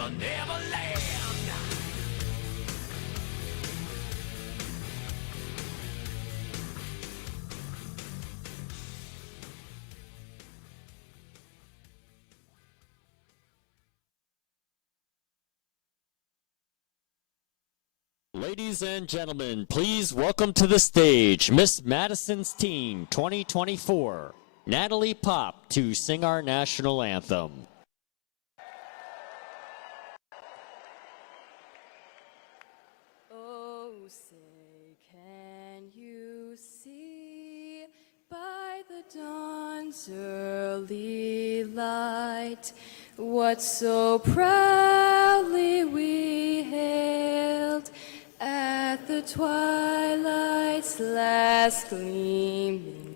never, never land. Ladies and gentlemen, please welcome to the stage Miss Madison's Team 2024, Natalie Pop, to sing our national anthem. Oh, say, can you see by the dawn's early light what so proudly we hailed at the twilight's last gleaming,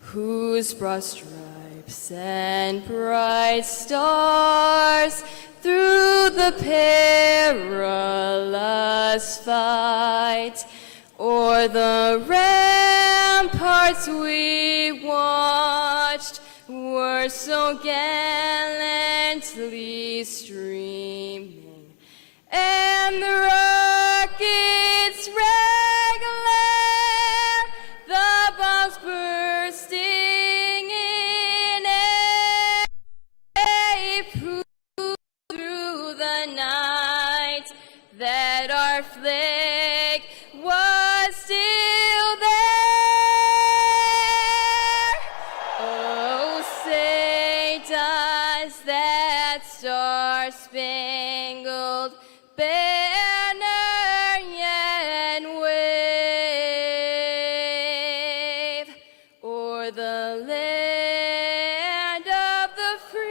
whose broad stripes and bright stars through the perilous fight o'er the ramparts we watched were so gallantly streaming, and the rockets' red glare, the bombs bursting in air, they proved through the night that our flag was still there. Oh, say does that star-spangled banner yet wave o'er the land of the free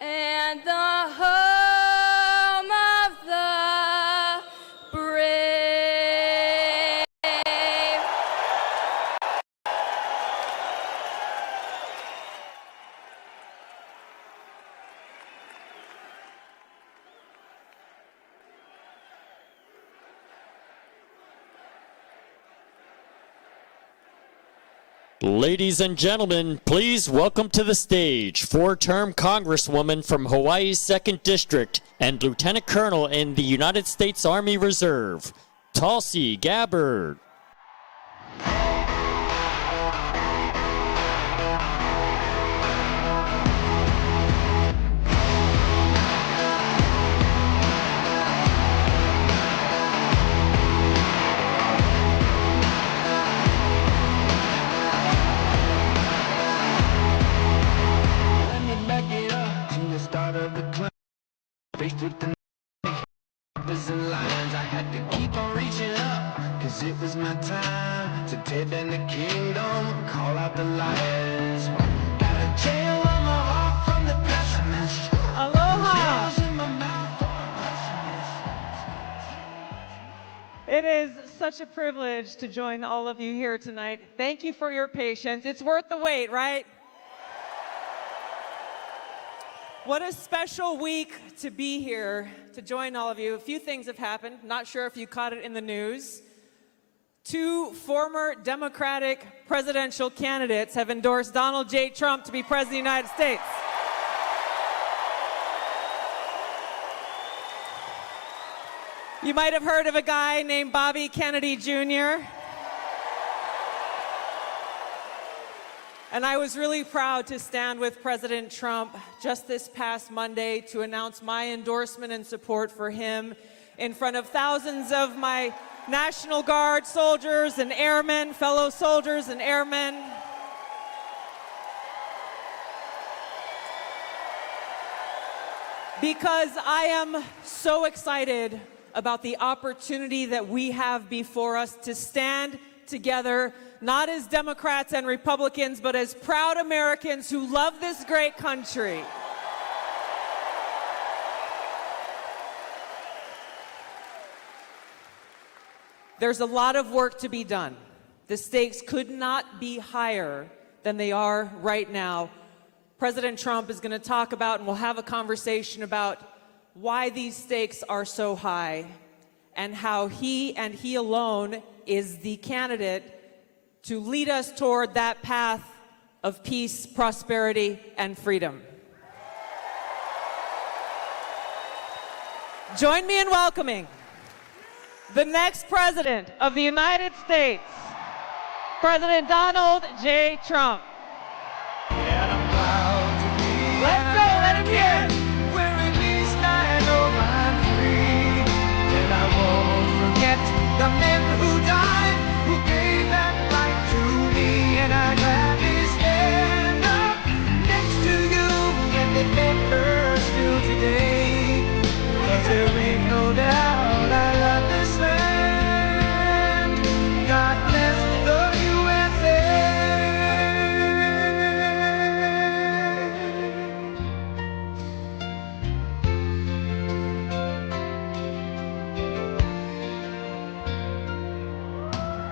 and the home of the brave. Ladies and gentlemen, please welcome to the stage four-term Congresswoman from Hawaii's 2nd District and Lieutenant Colonel in the United States Army Reserve, Tulsi Gabbard. Let me back it up to the start of the climb. Faced with the numbers and lines, I had to keep on reaching up, cause it was my time to tear down the kingdom, call out the liars. Got a tail on my heart from the pessimist. Aloha! Tails in my mouth for a pessimist. It is such a privilege to join all of you here tonight. Thank you for your patience. It's worth the wait, right? What a special week to be here to join all of you. A few things have happened. Not sure if you caught it in the news. 2 former Democratic presidential candidates have endorsed Donald J. Trump to be President of the United States. You might have heard of a guy named Bobby Kennedy Jr. And I was really proud to stand with President Trump just this past Monday to announce my endorsement and support for him in front of thousands of my National Guard soldiers and airmen, fellow soldiers and airmen. Because I am so excited about the opportunity that we have before us to stand together, not as Democrats and Republicans, but as proud Americans who love this great country. There's a lot of work to be done. The stakes could not be higher than they are right now. President Trump is going to talk about, and we'll have a conversation about why these stakes are so high and how he and he alone is the candidate to lead us toward that path of peace, prosperity, and freedom. Join me in welcoming the next President of the United States, President Donald J. Trump. And I'm proud to be Let's go, let him hear it. where at least I know I'm free. And I won't forget the men who died, who gave that right to me. And I gladly stand up next to you and remember still today. 'Cause there ain't no doubt I love this land. God bless the USA.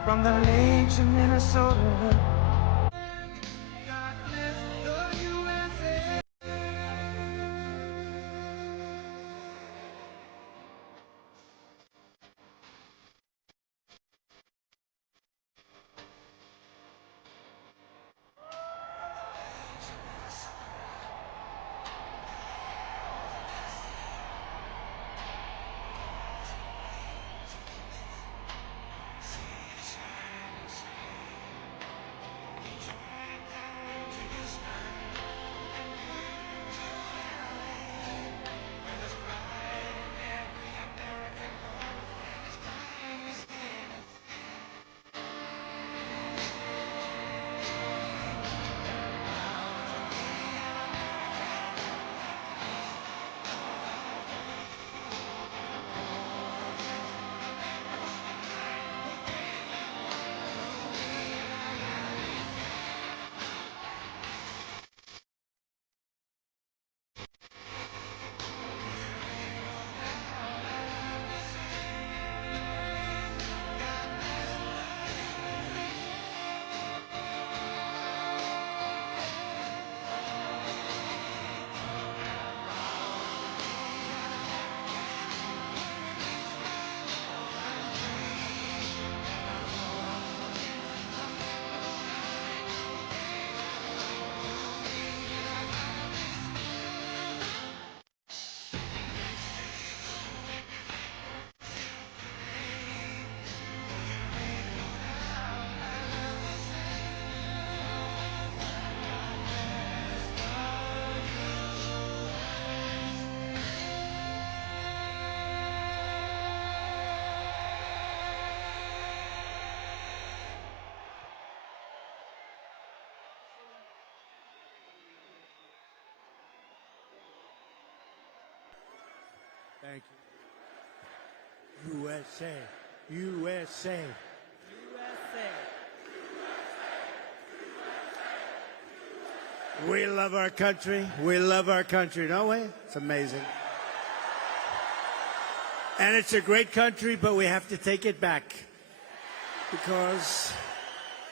From the lakes of Minnesota. God bless the USA. Thank you. USA, USA. We love our country. We love our country, don't we? It's amazing. And it's a great country, but we have to take it back because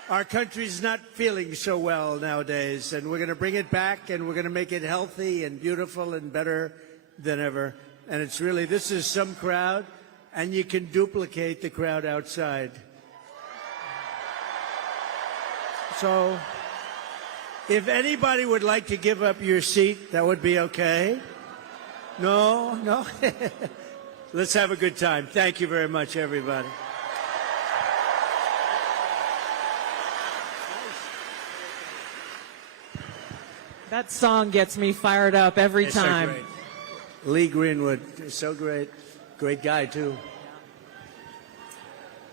our country's not feeling so well nowadays, and we're going to bring it back, and we're going to make it healthy and beautiful and better than ever. And it's really, this is some crowd, and you can duplicate the crowd outside. So, if anybody would like to give up your seat, that would be okay. No, no. Let's have a good time. Thank you very much, everybody. That song gets me fired up every It's so time. great. Lee Greenwood is so great. Great guy, too.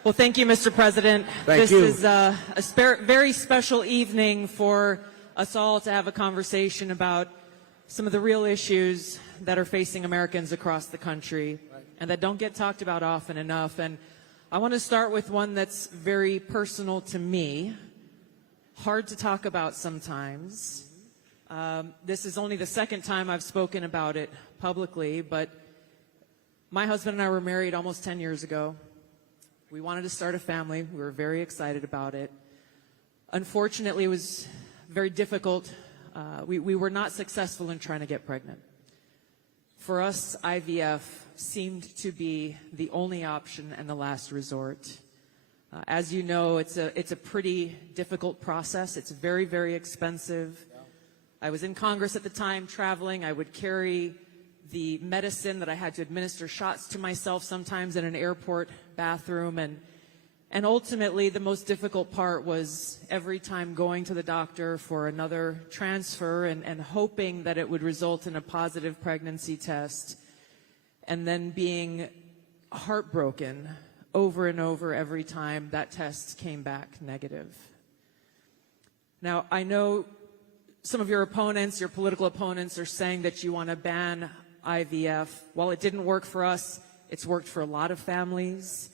Well, thank you, Mr. President. Thank this you. is a very special evening for us all to have a conversation about some of the real issues that are facing Americans across the country and that don't get talked about often enough. And I want to start with one that's very personal to me, hard to talk about sometimes. This is only the second time I've spoken about it publicly, but my husband and I were married almost 10 years ago. We wanted to start a family. We were very excited about it. Unfortunately, it was very difficult. We were not successful in trying to get pregnant. For us, IVF seemed to be the only option and the last resort. As you know, it's a pretty difficult process. It's very, very expensive. I was in Congress at the time traveling. I would carry the medicine that I had to administer shots to myself sometimes in an airport bathroom. And ultimately, the most difficult part was every time going to the doctor for another transfer and hoping that it would result in a positive pregnancy test, and then being heartbroken over and over every time that test came back negative. Now, I know some of your opponents, your political opponents, are saying that you want to ban IVF. While it didn't work for us, it's worked for a lot of families.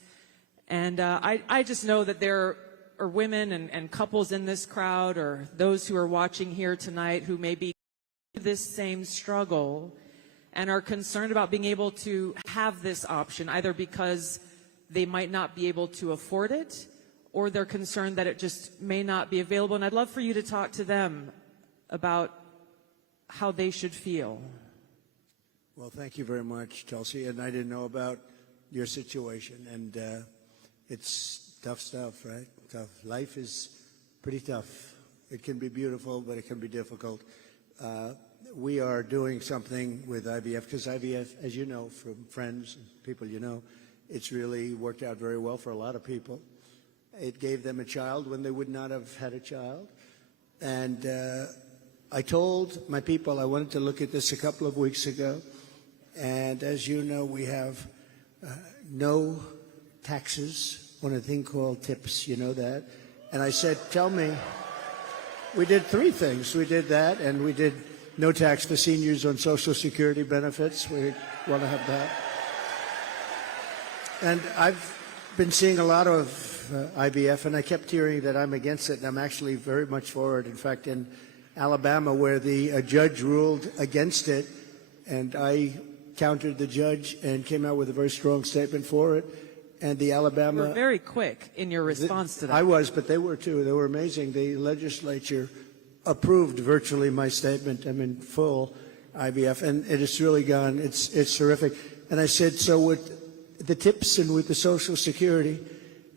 And I just know that there are women and couples in this crowd, or those who are watching here tonight, who may be in this same struggle and are concerned about being able to have this option, either because they might not be able to afford it, or they're concerned that it just may not be available. And I'd love for you to talk to them about how they should feel. Well, thank you very much, Tulsi. And I didn't know about your situation. And it's tough stuff, right? Tough. Life is pretty tough. It can be beautiful, but it can be difficult. We are doing something with IVF, because IVF, as you know from friends and people you know, it's really worked out very well for a lot of people. It gave them a child when they would not have had a child. And I told my people I wanted to look at this a couple of weeks ago. And as you know, we have no taxes on a thing called tips. You know that? And I said, tell me, we did three things. We did that, and we did no tax for seniors on Social Security benefits. We want to have that. And I've been seeing a lot of IVF, and I kept hearing that I'm against it, and I'm actually very much for it. In fact, in Alabama, where the judge ruled against it, and I countered the judge and came out with a very strong statement for it, and the Alabama... You were very quick in your response to that. I was, but they were too. They were amazing. The legislature approved virtually my statement. I'm in full IVF, and it has really gone, it's terrific. And I said, so with the tips and with the Social Security,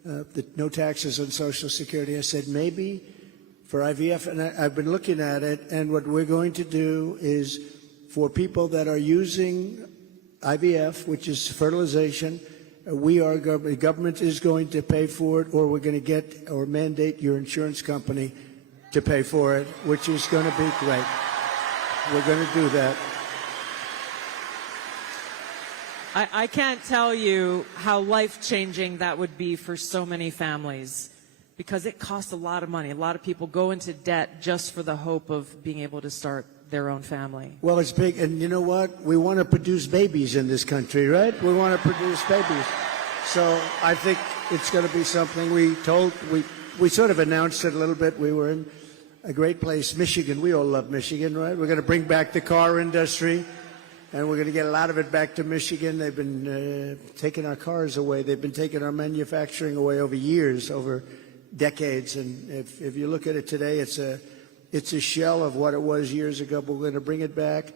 the no taxes on Social Security, I said, maybe for IVF, and I've been looking at it, and what we're going to do is for people that are using IVF, which is fertilization, the government is going to pay for it, or we're going to get or mandate your insurance company to pay for it, which is going to be great. We're going to do that. I can't tell you how life-changing that would be for so many families, because it costs a lot of money. A lot of people go into debt just for the hope of being able to start their own family. Well, it's big, and you know what? We want to produce babies in this country, right? We want to produce babies. So I think it's going to be something we sort of announced it a little bit. We were in a great place, Michigan. We all love Michigan, right? We're going to bring back the car industry, and we're going to get a lot of it back to Michigan. They've been taking our cars away. They've been taking our manufacturing away over years, over decades. And if you look at it today, it's a shell of what it was years ago, but we're going to bring it back.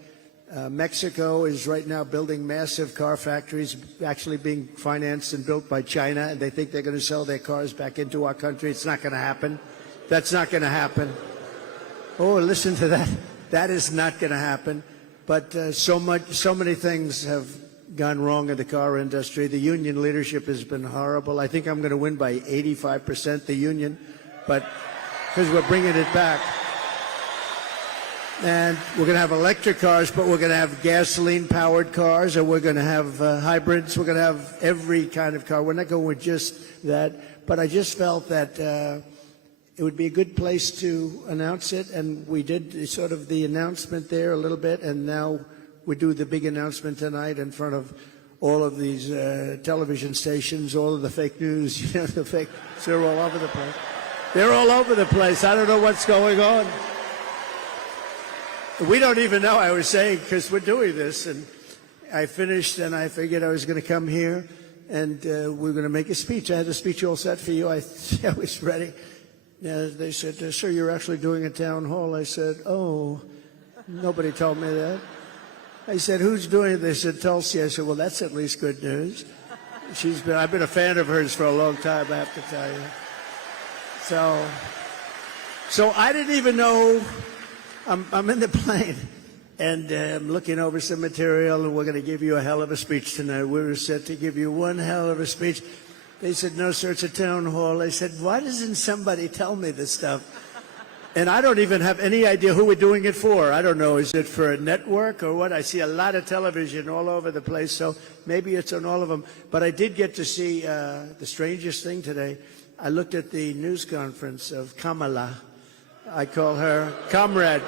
Mexico is right now building massive car factories, actually being financed and built by China, and they think they're going to sell their cars back into our country. It's not going to happen. That's not going to happen. Oh, listen to that. That is not going to happen. But so many things have gone wrong in the car industry. The union leadership has been horrible. I think I'm going to win by 85%, the union, but because we're bringing it back. And we're going to have electric cars, but we're going to have gasoline-powered cars, and we're going to have hybrids. We're going to have every kind of car. We're not going with just that. But I just felt that it would be a good place to announce it, and we did sort of the announcement there a little bit, and now we do the big announcement tonight in front of all of these television stations, all of the fake news, you know, they're all over the place. They're all over the place. I don't know what's going on. We don't even know, I was saying, because we're doing this, and I finished, and I figured I was going to come here, and we're going to make a speech. I had a speech all set for you. I was ready. They said, sir, you're actually doing a town hall. I said, oh, nobody told me that. I said, who's doing it? They said, Tulsi. I said, well, that's at least good news. I've been a fan of hers for a long time, I have to tell you. So I didn't even know. I'm in the plane, and I'm looking over some material, and we're going to give you a hell of a speech tonight. We were set to give you one hell of a speech. They said, no, sir, it's a town hall. I said, why doesn't somebody tell me this stuff? And I don't even have any idea who we're doing it for. I don't know. Is it for a network or what? I see a lot of television all over the place, so maybe it's on all of them. But I did get to see the strangest thing today. I looked at the news conference of Kamala. I call her Comrade.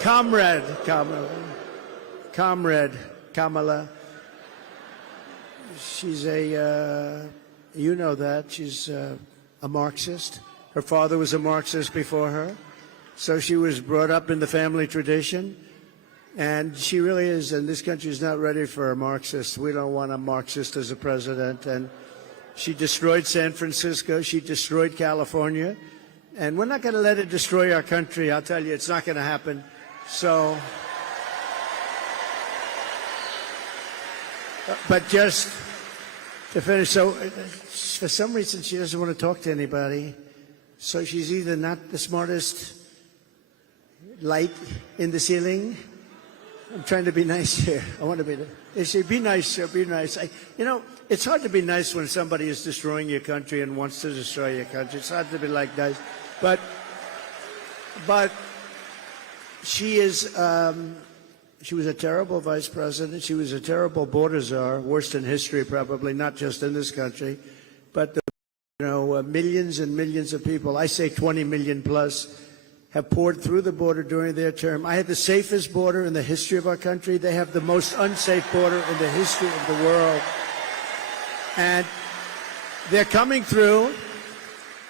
Comrade Kamala. Comrade Kamala. She's you know that. She's a Marxist. Her father was a Marxist before her, so she was brought up in the family tradition, and she really is, and this country is not ready for a Marxist. We don't want a Marxist as a president, and she destroyed San Francisco, she destroyed California, and we're not going to let it destroy our country. I'll tell you, it's not going to happen. So, but just to finish, so for some reason she doesn't want to talk to anybody. So she's either not the smartest light in the ceiling. I'm trying to be nice here. I want to be. They say, be nice, sir, be nice. You know, it's hard to be nice when somebody is destroying your country and wants to destroy your country. It's hard to be like nice. But she is, she was a terrible vice president. She was a terrible border czar, worst in history probably, not just in this country. But millions and millions of people, I say 20 million plus, have poured through the border during their term. I had the safest border in the history of our country. They have the most unsafe border in the history of the world. And they're coming through,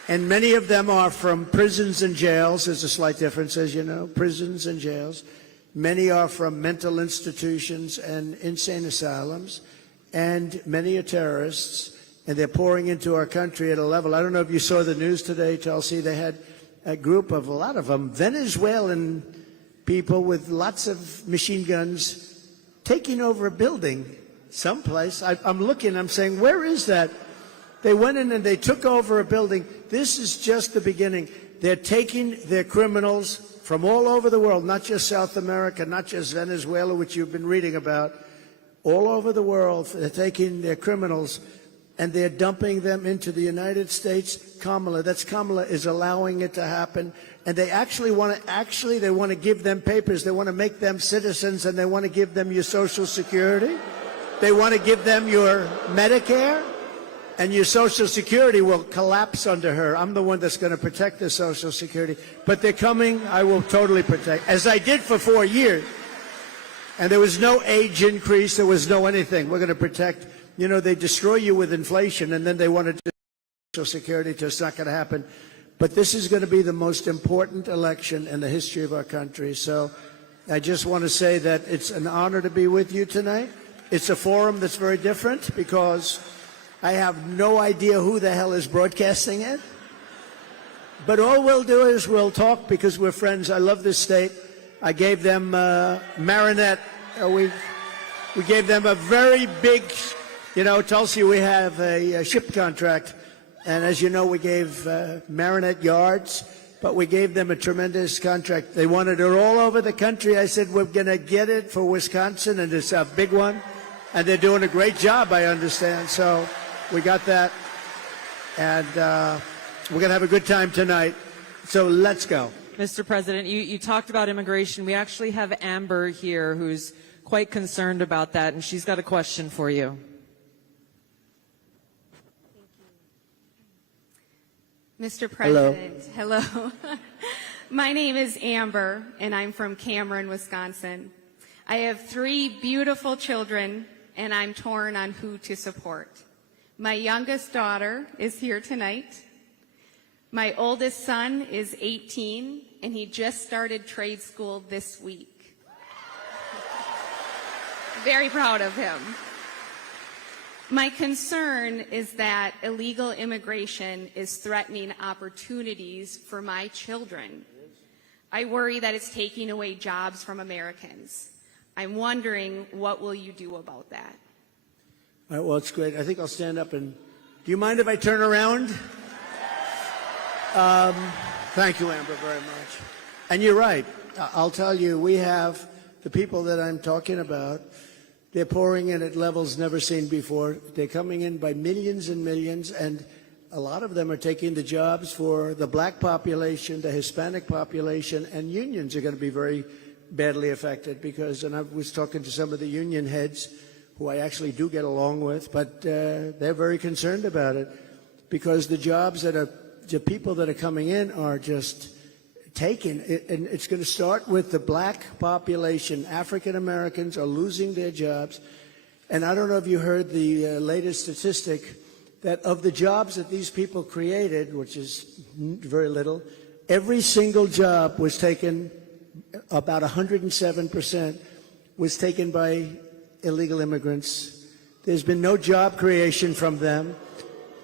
and many of them are from prisons and jails. There's a slight difference, as you know, prisons and jails. Many are from mental institutions and insane asylums, and many are terrorists. And they're pouring into our country at a level. I don't know if you saw the news today, Tulsi. They had a group of, a lot of them, Venezuelan people with lots of machine guns taking over a building someplace. I'm looking, I'm saying, where is that? They went in and they took over a building. This is just the beginning. They're taking their criminals from all over the world, not just South America, not just Venezuela, which you've been reading about, all over the world. They're taking their criminals and they're dumping them into the United States. Kamala is allowing it to happen. And they actually want to give them papers. They want to make them citizens, and they want to give them your Social Security. They want to give them your Medicare, and your Social Security will collapse under her. I'm the one that's going to protect the Social Security. But they're coming. I will totally protect, as I did for 4 years. And there was no age increase. There was no anything. We're going to protect. You know, they destroy you with inflation, and then they want to do Social Security, so it's not going to happen. But this is going to be the most important election in the history of our country. So I just want to say that it's an honor to be with you tonight. It's a forum that's very different because I have no idea who the hell is broadcasting it. But all we'll do is we'll talk because we're friends. I love this state. I gave them Marinette. We gave them a very big... You know, Tulsi, we have a ship contract, and as you know, we gave Marinette yards, but we gave them a tremendous contract. They wanted it all over the country. I said, we're going to get it for Wisconsin, and it's a big one, and they're doing a great job, I understand. So we got that, and we're going to have a good time tonight. So let's go. Mr. President, you talked about immigration. We actually have Amber here who's quite concerned about that, and she's got a question for you. Mr. President, hello. My name is Amber, and I'm from Cameron, Wisconsin. I have 3 beautiful children, and I'm torn on who to support. My youngest daughter is here tonight. My oldest son is 18, and he just started trade school this week. Very proud of him. My concern is that illegal immigration is threatening opportunities for my children. I worry that it's taking away jobs from Americans. I'm wondering, what will you do about that? All right, well, it's great. I think I'll stand up and... Do you mind if I turn around? Thank you, Amber, very much. And you're right. I'll tell you, we have the people that I'm talking about, they're pouring in at levels never seen before. They're coming in by millions and millions, and a lot of them are taking the jobs for the black population, the Hispanic population, and unions are going to be very badly affected because, and I was talking to some of the union heads who I actually do get along with, but they're very concerned about it because the jobs that are, the people that are coming in are just taken, and it's going to start with the black population. African Americans are losing their jobs, and I don't know if you heard the latest statistic that of the jobs that these people created, which is very little, every single job was taken, about 107% was taken by illegal immigrants. There's been no job creation from them.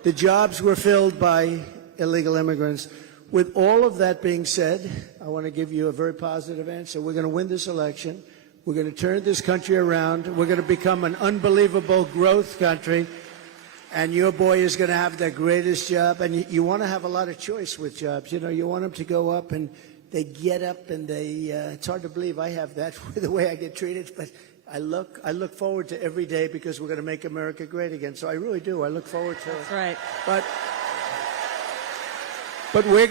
The jobs were filled by illegal immigrants. With all of that being said, I want to give you a very positive answer. We're going to win this election. We're going to turn this country around. We're going to become an unbelievable growth country. And your boy is going to have the greatest job. And you want to have a lot of choice with jobs. You know, you want them to go up and they get up and they, it's hard to believe I have that the way I get treated. But I look forward to every day because we're going to make America great again. So I really do. I look forward to it. That's right. But we're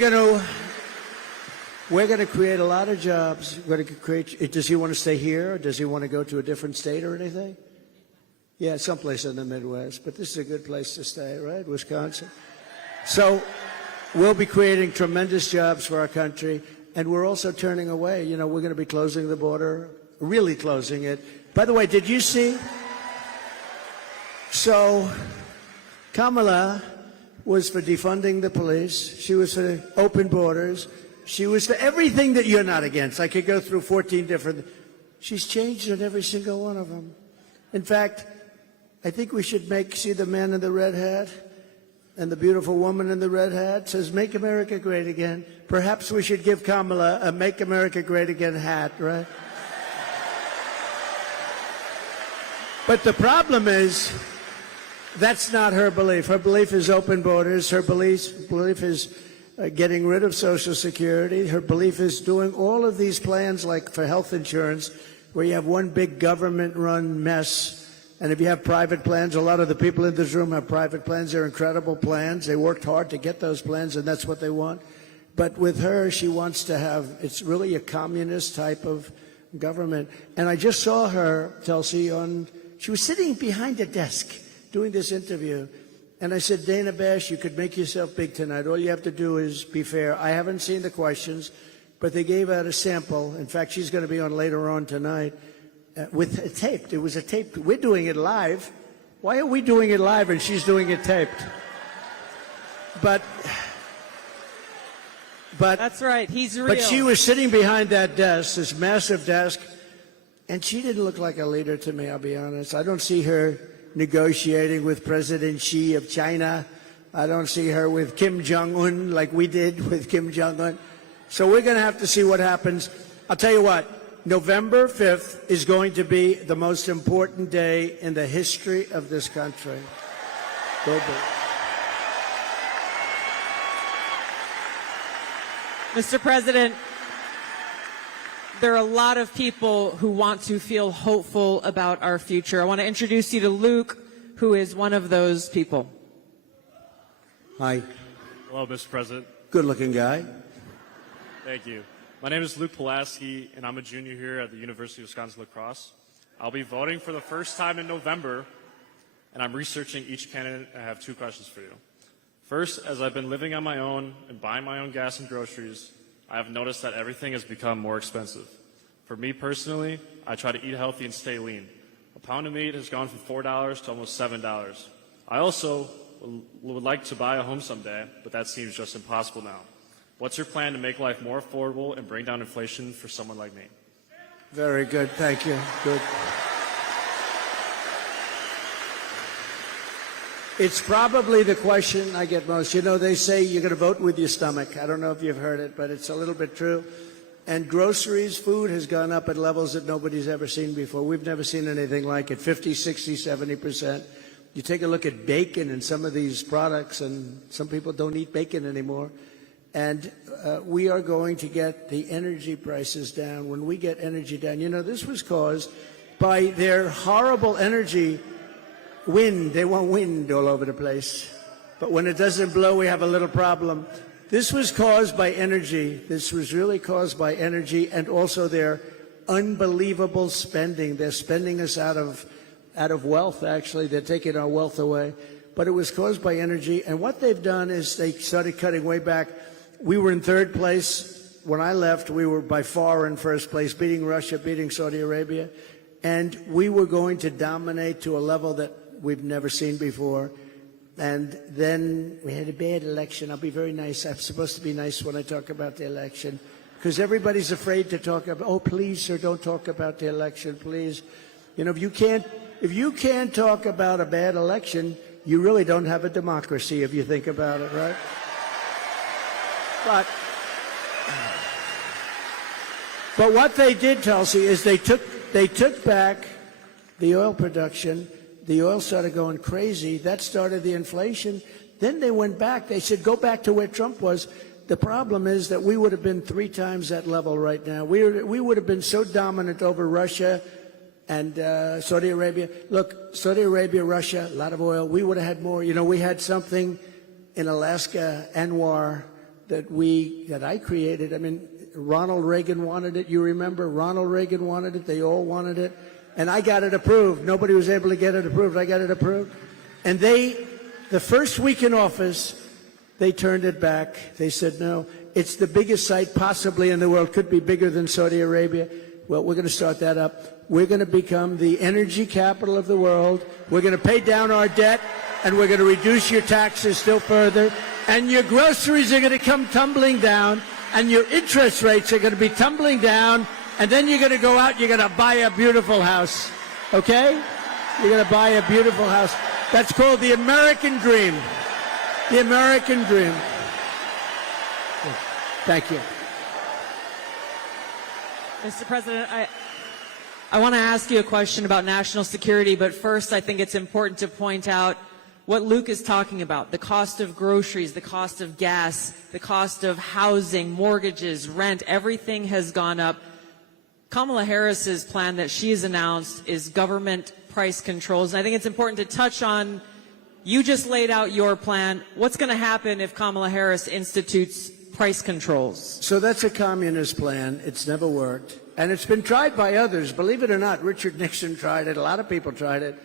going to create a lot of jobs. We're going to create. Does he want to stay here, or does he want to go to a different state or anything? Yeah, someplace in the Midwest. But this is a good place to stay, right? Wisconsin. So we'll be creating tremendous jobs for our country, and we're also turning away. You know, we're going to be closing the border, really closing it. By the way, did you see? So Kamala was for defunding the police. She was for open borders. She was for everything that you're not against. I could go through 14 different. She's changed on every single one of them. In fact, I think we should see the man in the red hat and the beautiful woman in the red hat says, "Make America Great Again." Perhaps we should give Kamala a "Make America Great Again" hat, right? But the problem is, that's not her belief. Her belief is open borders. Her belief is getting rid of Social Security. Her belief is doing all of these plans like for health insurance where you have one big government-run mess. And if you have private plans, a lot of the people in this room have private plans. They're incredible plans. They worked hard to get those plans, and that's what they want. But with her, she wants to have, it's really a communist type of government. And I just saw her, Tulsi, she was sitting behind a desk doing this interview, and I said, "Dana Bash, you could make yourself big tonight. All you have to do is be fair." I haven't seen the questions, but they gave out a sample. In fact, she's going to be on later on tonight with a taped. It was a taped. We're doing it live. Why are we doing it live and she's doing it taped? But that's right. He's real. But she was sitting behind that desk, this massive desk, and she didn't look like a leader to me, I'll be honest. I don't see her negotiating with President Xi of China. I don't see her with Kim Jong-un like we did with Kim Jong-un. So we're going to have to see what happens. I'll tell you what, November 5th is going to be the most important day in the history of this country. Go big. Mr. President, there are a lot of people who want to feel hopeful about our future. I want to introduce you to Luke, who is one of those people. Hi. Hello, Mr. President. Good-looking guy. Thank you. My name is Luke Pulaski, and I'm a junior here at the University of Wisconsin-La Crosse. I'll be voting for the first time in November, and I'm researching each candidate. I have two questions for you. First, as I've been living on my own and buying my own gas and groceries, I have noticed that everything has become more expensive. For me personally, I try to eat healthy and stay lean. A pound of meat has gone from $4 to almost $7. I also would like to buy a home someday, but that seems just impossible now. What's your plan to make life more affordable and bring down inflation for someone like me? Very good. Thank you. Good. It's probably the question I get most. You know, they say you're going to vote with your stomach. I don't know if you've heard it, but it's a little bit true. And groceries, food has gone up at levels that nobody's ever seen before. We've never seen anything like it, 50, 60, 70%. You take a look at bacon and some of these products, and some people don't eat bacon anymore. And we are going to get the energy prices down. When we get energy down, you know, this was caused by their horrible energy wind. They want wind all over the place. But when it doesn't blow, we have a little problem. This was caused by energy. This was really caused by energy and also their unbelievable spending. They're spending us out of wealth, actually. They're taking our wealth away. But it was caused by energy. And what they've done is they started cutting way back. We were in third place. When I left, we were by far in first place, beating Russia, beating Saudi Arabia. And we were going to dominate to a level that we've never seen before. And then we had a bad election. I'll be very nice. I'm supposed to be nice when I talk about the election, because everybody's afraid to talk about, oh, please, sir, don't talk about the election, please. You know, if you can't talk about a bad election, you really don't have a democracy if you think about it, right? But what they did, Tulsi, is they took back the oil production. The oil started going crazy. That started the inflation. Then they went back. They said, go back to where Trump was. The problem is that we would have been 3 times that level right now. We would have been so dominant over Russia and Saudi Arabia. Look, Saudi Arabia, Russia, a lot of oil. We would have had more. You know, we had something in Alaska, Anwar, that I created. I mean, Ronald Reagan wanted it. You remember? Ronald Reagan wanted it. They all wanted it. And I got it approved. Nobody was able to get it approved. I got it approved. And the first week in office, they turned it back. They said, no, it's the biggest site possibly in the world. Could be bigger than Saudi Arabia. Well, we're going to start that up. We're going to become the energy capital of the world. We're going to pay down our debt, and we're going to reduce your taxes still further. And your groceries are going to come tumbling down, and your interest rates are going to be tumbling down. And then you're going to go out, you're going to buy a beautiful house, okay? You're going to buy a beautiful house. That's called the American dream. The American dream. Thank you. Mr. President, I want to ask you a question about national security, but first I think it's important to point out what Luke is talking about, the cost of groceries, the cost of gas, the cost of housing, mortgages, rent, everything has gone up. Kamala Harris's plan that she has announced is government price controls. And I think it's important to touch on, you just laid out your plan. What's going to happen if Kamala Harris institutes price controls? So that's a communist plan. It's never worked. And it's been tried by others. Believe it or not, Richard Nixon tried it. A lot of people tried it.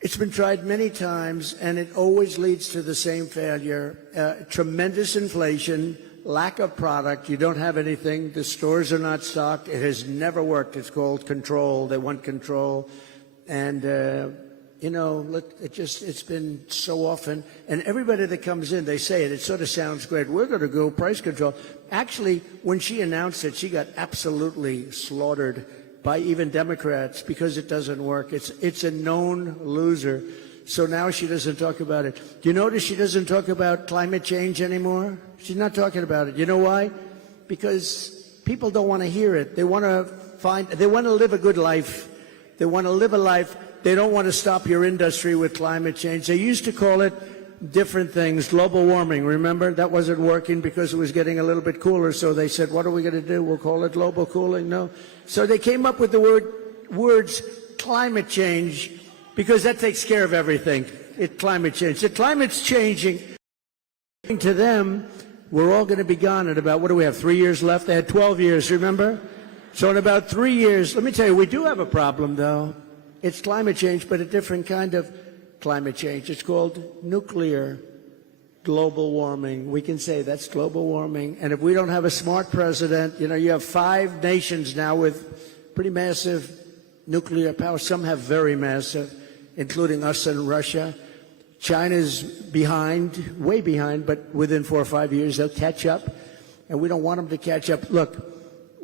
It's been tried many times, and it always leads to the same failure. Tremendous inflation, lack of product. You don't have anything. The stores are not stocked. It has never worked. It's called control. They want control. And, you know, look, it's been so often. And everybody that comes in, they say it. It sort of sounds great. We're going to go price control. Actually, when she announced it, she got absolutely slaughtered by even Democrats because it doesn't work. It's a known loser. So now she doesn't talk about it. Do you notice she doesn't talk about climate change anymore? She's not talking about it. You know why? Because people don't want to hear it. They want to live a good life. They want to live a life. They don't want to stop your industry with climate change. They used to call it different things, global warming. Remember? That wasn't working because it was getting a little bit cooler. So they said, what are we going to do? We'll call it global cooling. No. So they came up with the words climate change, because that takes care of everything. Climate change. The climate's changing. To them, we're all going to be gone in about, what do we have, 3 years left? They had 12 years, remember? So in about 3 years, let me tell you, we do have a problem, though. It's climate change, but a different kind of climate change. It's called nuclear global warming. We can say that's global warming. And if we don't have a smart president, you know, you have 5 nations now with pretty massive nuclear power. Some have very massive, including us and Russia. China's behind, way behind, but within 4 or 5 years they'll catch up, and we don't want them to catch up. Look,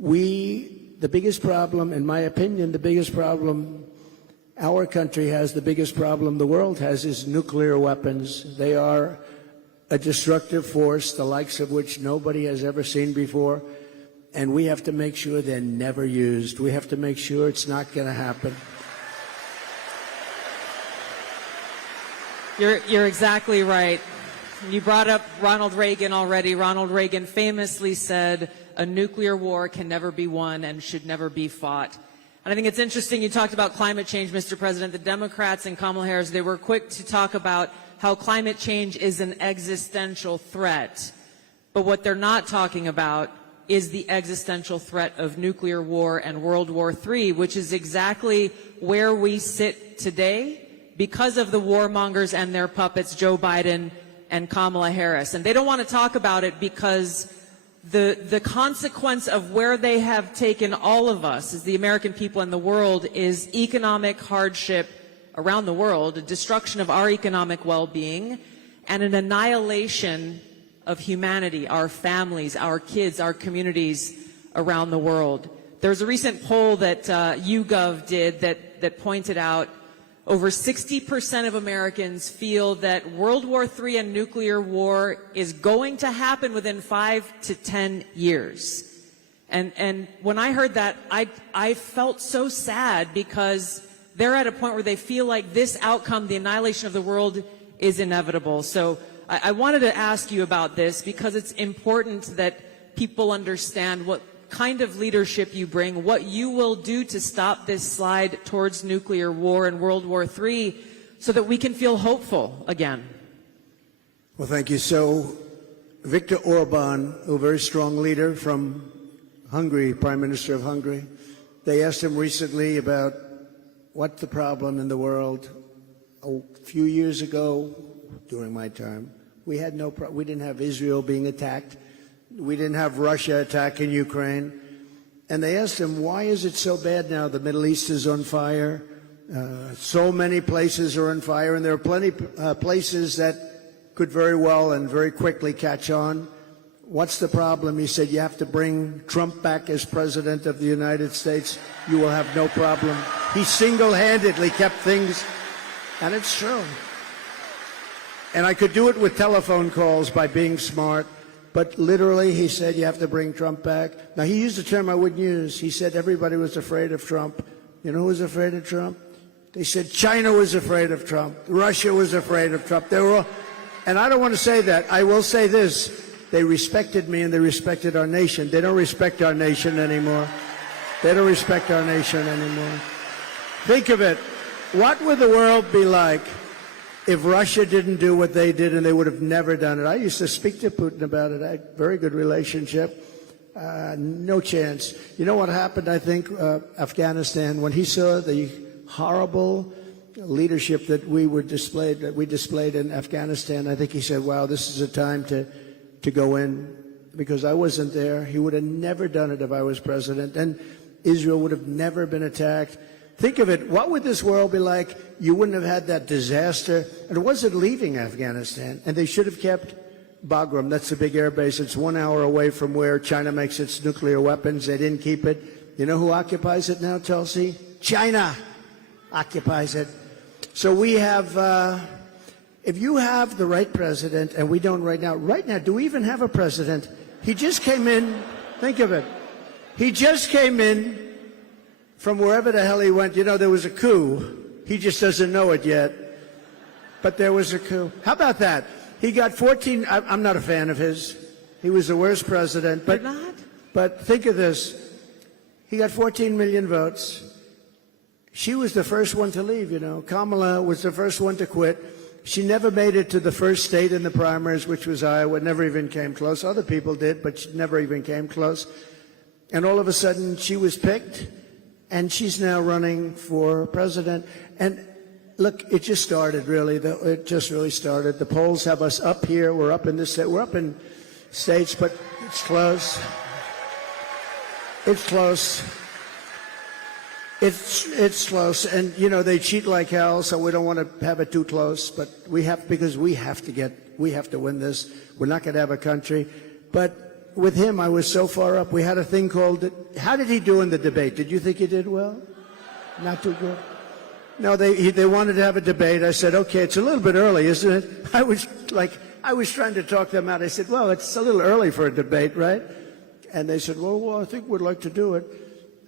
the biggest problem, in my opinion, the biggest problem our country has, the biggest problem the world has, is nuclear weapons. They are a destructive force, the likes of which nobody has ever seen before, and we have to make sure they're never used. We have to make sure it's not going to happen. You're exactly right. You brought up Ronald Reagan already. Ronald Reagan famously said, "A nuclear war can never be won and should never be fought." And I think it's interesting you talked about climate change, Mr. President. The Democrats and Kamala Harris, they were quick to talk about how climate change is an existential threat. But what they're not talking about is the existential threat of nuclear war and World War III, which is exactly where we sit today because of the warmongers and their puppets, Joe Biden and Kamala Harris. And they don't want to talk about it because the consequence of where they have taken all of us as the American people and the world is economic hardship around the world, a destruction of our economic well-being, and an annihilation of humanity, our families, our kids, our communities around the world. There's a recent poll that YouGov did that pointed out over 60% of Americans feel that World War III and nuclear war is going to happen within 5 to 10 years. And when I heard that, I felt so sad because they're at a point where they feel like this outcome, the annihilation of the world, is inevitable. So I wanted to ask you about this because it's important that people understand what kind of leadership you bring, what you will do to stop this slide towards nuclear war and World War III so that we can feel hopeful again. Well, thank you. So, Viktor Orban, a very strong leader from Hungary, Prime Minister of Hungary, they asked him recently about what's the problem in the world. A few years ago, during my time, we didn't have Israel being attacked. We didn't have Russia attacking Ukraine. And they asked him, why is it so bad now? The Middle East is on fire. So many places are on fire, and there are plenty places that could very well and very quickly catch on. What's the problem? He said, you have to bring Trump back as president of the United States. You will have no problem. He single-handedly kept things, and it's true. And I could do it with telephone calls by being smart. But literally, he said, you have to bring Trump back. Now, he used a term I wouldn't use. He said everybody was afraid of Trump. You know who was afraid of Trump? They said China was afraid of Trump. Russia was afraid of Trump. They were all, and I don't want to say that. I will say this. They respected me and they respected our nation. They don't respect our nation anymore. They don't respect our nation anymore. Think of it. What would the world be like if Russia didn't do what they did, and they would have never done it? I used to speak to Putin about it. I had a very good relationship. No chance. You know what happened, I think, Afghanistan, when he saw the horrible leadership that we displayed in Afghanistan, I think he said, wow, this is a time to go in, because I wasn't there. He would have never done it if I was president, and Israel would have never been attacked. Think of it. What would this world be like? You wouldn't have had that disaster. And it wasn't leaving Afghanistan. And they should have kept Bagram. That's the big air base. It's 1 hour away from where China makes its nuclear weapons. They didn't keep it. You know who occupies it now, Tulsi? China occupies it. So we have, if you have the right president, and we don't right now, do we even have a president? He just came in. Think of it. He just came in from wherever the hell he went. You know, there was a coup. He just doesn't know it yet. But there was a coup. How about that? He got 14. I'm not a fan of his. He was the worst president. But, You're not? But think of this. He got 14 million votes. She was the first one to leave, you know. Kamala was the first one to quit. She never made it to the first state in the primaries, which was Iowa. Never even came close. Other people did, but she never even came close. And all of a sudden, she was picked. And she's now running for president. And look, it just started, really. It just really started. The polls have us up here. We're up in this state. We're up in states, but it's close. It's close. It's close. And, you know, they cheat like hell, so we don't want to have it too close. But we have, because we have to win this. We're not going to have a country. But with him, I was so far up. We had a thing called, how did he do in the debate? Did you think he did well? Not too good? No, they wanted to have a debate. I said, okay, it's a little bit early, isn't it? I was trying to talk them out. I said, well, it's a little early for a debate, right? And they said, well, I think we'd like to do it.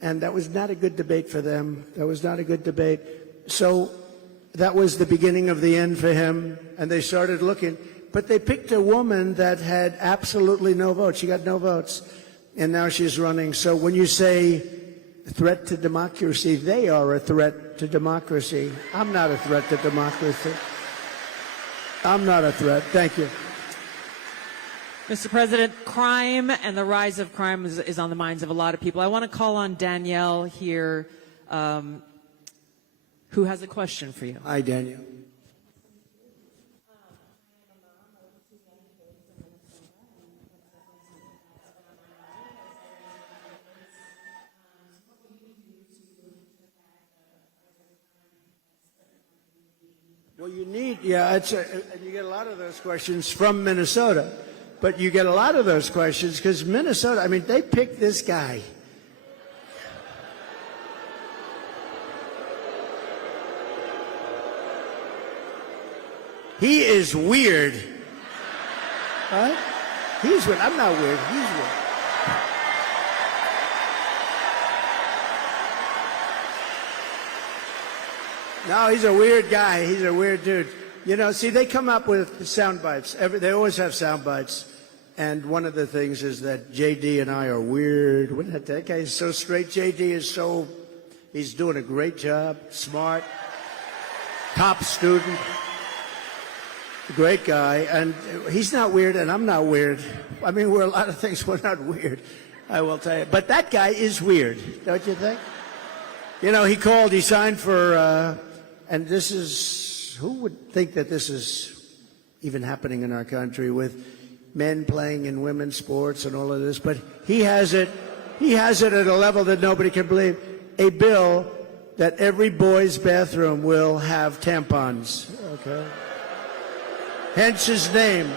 And that was not a good debate for them. That was not a good debate. So that was the beginning of the end for him. And they started looking. But they picked a woman that had absolutely no votes. She got no votes. And now she's running. So when you say threat to democracy, they are a threat to democracy. I'm not a threat to democracy. I'm not a threat. Thank you. Mr. President, crime and the rise of crime is on the minds of a lot of people. I want to call on Danielle here, who has a question for you. Hi, Daniel. Well, you need, and you get a lot of those questions from Minnesota. But you get a lot of those questions because Minnesota, I mean, they picked this guy. He is weird. Right? He's weird. I'm not weird. He's weird. No, he's a weird guy. He's a weird dude. You know, see, they come up with sound bites. They always have sound bites. And one of the things is that J.D. and I are weird. That guy is so straight. J.D. is he's doing a great job, smart, top student, great guy. And he's not weird, and I'm not weird. I mean, we're a lot of things. We're not weird, I will tell you. But that guy is weird, don't you think? You know, he signed for, and this is, who would think that this is even happening in our country with men playing in women's sports and all of this, but he has it at a level that nobody can believe. A bill that every boy's bathroom will have tampons, okay? Hence his name,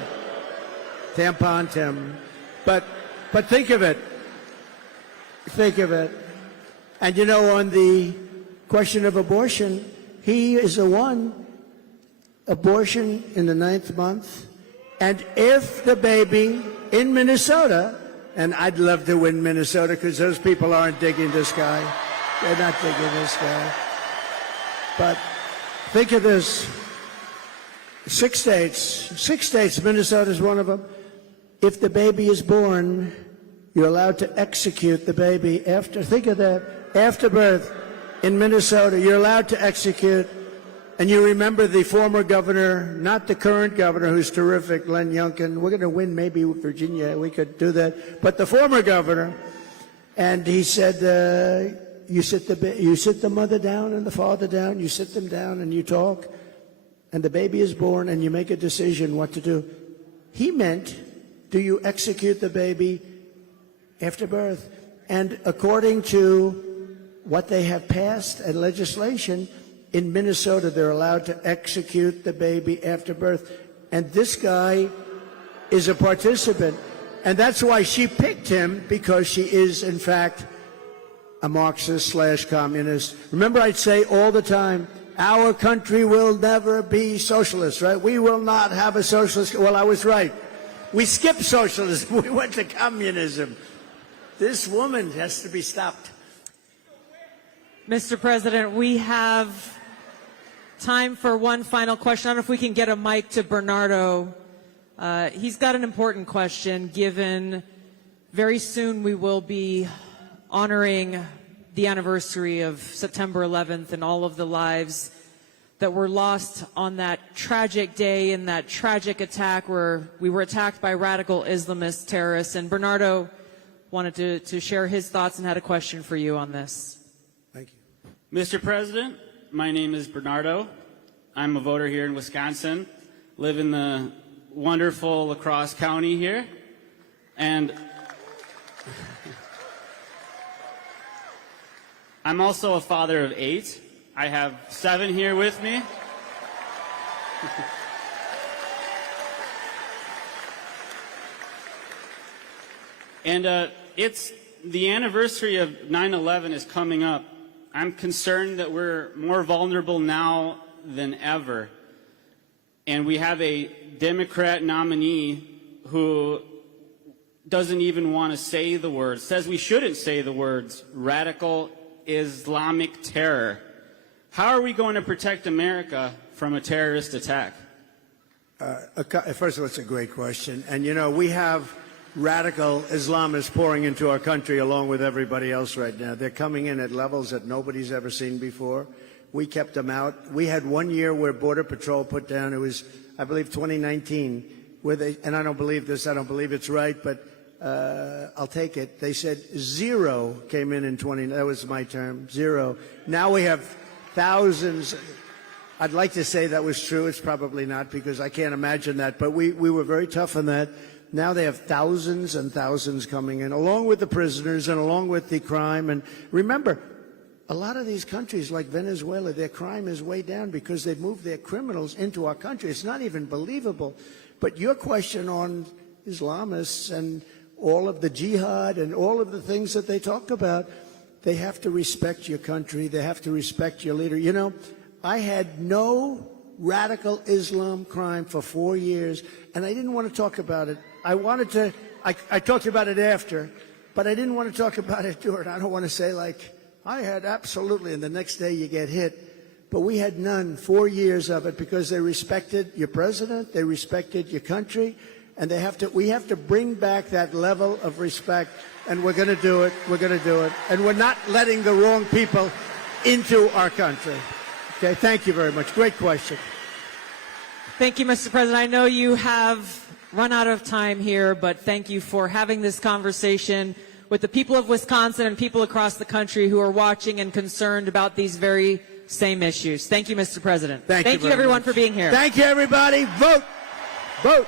Tampon Tim. But think of it. Think of it. And you know, on the question of abortion, he is the one, abortion in the 9th month. And if the baby in Minnesota, and I'd love to win Minnesota because those people aren't digging this guy. They're not digging this guy. But think of this. 6 states, Minnesota's one of them. If the baby is born, you're allowed to execute the baby think of that, after birth in Minnesota, you're allowed to execute. And you remember the former governor, not the current governor, who's terrific, Len Youngkin. We're going to win maybe with Virginia. We could do that. But the former governor, and he said, you sit the mother down and the father down. You sit them down and you talk. And the baby is born and you make a decision what to do. He meant, do you execute the baby after birth? And according to what they have passed and legislation, in Minnesota, they're allowed to execute the baby after birth. And this guy is a participant. And that's why she picked him, because she is, in fact, a Marxist/communist. Remember, I'd say all the time, our country will never be socialist, right? We will not have a socialist. Well, I was right. We skipped socialism. We went to communism. This woman has to be stopped. Mr. President, we have time for one final question. I don't know if we can get a mic to Bernardo. He's got an important question, given very soon we will be honoring the anniversary of September 11th and all of the lives that were lost on that tragic day and that tragic attack where we were attacked by radical Islamist terrorists. And Bernardo wanted to share his thoughts and had a question for you on this. Thank you. Mr. President, my name is Bernardo. I'm a voter here in Wisconsin, live in the wonderful La Crosse County here, and I'm also a father of 8. I have 7 here with me. And it's the anniversary of 9/11 is coming up. I'm concerned that we're more vulnerable now than ever. And we have a Democrat nominee who doesn't even want to say the words, says we shouldn't say the words, radical Islamic terror. How are we going to protect America from a terrorist attack? First of all, it's a great question. And, you know, we have radical Islamists pouring into our country along with everybody else right now. They're coming in at levels that nobody's ever seen before. We kept them out. We had 1 year where Border Patrol put down, it was, I believe, 2019, where they, and I don't believe this, I don't believe it's right, but I'll take it. They said 0 came in 20, that was my term, 0. Now we have thousands. I'd like to say that was true. It's probably not, because I can't imagine that. But we were very tough on that. Now they have thousands and thousands coming in, along with the prisoners and along with the crime. And remember, a lot of these countries like Venezuela, their crime is way down because they've moved their criminals into our country. It's not even believable. But your question on Islamists and all of the jihad and all of the things that they talk about, they have to respect your country. They have to respect your leader. You know, I had no radical Islam crime for 4 years, and I didn't want to talk about it. I wanted to, I talked about it after, but I didn't want to talk about it during. I don't want to say like, I had absolutely, and the next day you get hit. But we had none, 4 years of it, because they respected your president, they respected your country, and they have to, we have to bring back that level of respect, and we're going to do it, we're going to do it. And we're not letting the wrong people into our country. Okay, thank you very much. Great question. Thank you, Mr. President. I know you have run out of time here, but thank you for having this conversation with the people of Wisconsin and people across the country who are watching and concerned about these very same issues. Thank you, Mr. President. Thank you everyone much for being here. Thank you, everybody. Vote. Vote.